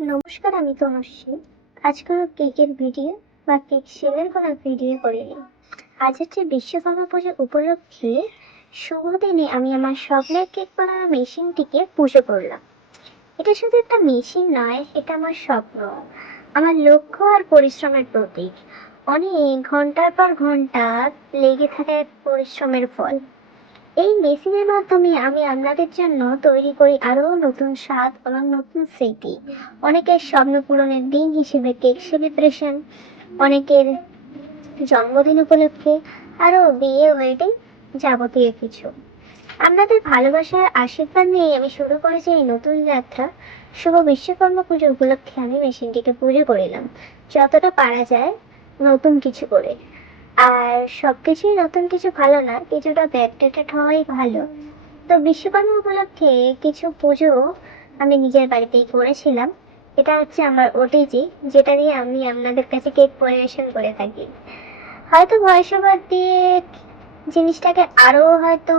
নমস্কার, আমি তনুশ্রী। আজ কোনো কেকের ভিডিও বা কেক সেলের কোনো ভিডিও করিনি। আজ হচ্ছে বিশ্বকর্মা পুজো উপলক্ষে শুভ দিনে আমি আমার স্বপ্নের কেক বানানোর মেশিনটিকে পুজো করলাম। এটা শুধু একটা মেশিন নয়, এটা আমার স্বপ্ন, আমার লক্ষ্য আর পরিশ্রমের প্রতীক। অনেক ঘন্টার পর ঘন্টা লেগে থাকা এক পরিশ্রমের ফল। এই মেশিনের মাধ্যমে আমি আপনাদের জন্য তৈরি করি আরো নতুন স্বাদ এবং নতুন স্মৃতি। অনেকের স্বপ্ন পূরণের দিন হিসেবে কেক সেলিব্রেশন, অনেকের জন্মদিন উপলক্ষে, আরো বিয়ে, ওয়েডিং, যাবতীয় কিছু। আপনাদের ভালোবাসার আশীর্বাদ নিয়ে আমি শুরু করেছি এই নতুন যাত্রা। শুভ বিশ্বকর্মা পুজো উপলক্ষে আমি মেশিনটিকে পুজো করিলাম যতটা পারা যায়, নতুন কিছু করে। আর সবকিছুই নতুন কিছু ভালো না, কিছুটা ব্যাকডেটেড হওয়াই ভালো। তো বিশ্বকর্মা উপলক্ষে কিছু পুজো আমি নিজের বাড়িতেই করেছিলাম। এটা হচ্ছে আমার ওটিজি, যেটা দিয়ে আমি আপনাদের কাছে কেক পরিবেশন করে থাকি। হয়তো ভয়েস ওভার দিয়ে জিনিসটাকে আরো হয়তো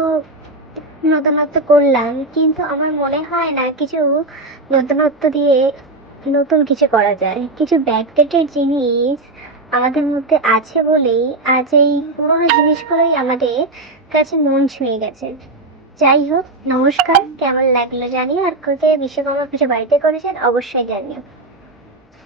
নতুনত্ব করলাম, কিন্তু আমার মনে হয় না কিছু নতুনত্ব দিয়ে নতুন কিছু করা যায়। কিছু ব্যাকডেটেড জিনিস আমাদের মধ্যে আছে বলেই আজ এই পুরোনো জিনিসগুলোই আমাদের কাছে মন ছুঁয়ে গেছে। যাই হোক, নমস্কার। কেমন লাগলো জানিও, আর কোথায় বিশ্বকর্মা পুজো বাড়িতে করেছেন অবশ্যই জানিও।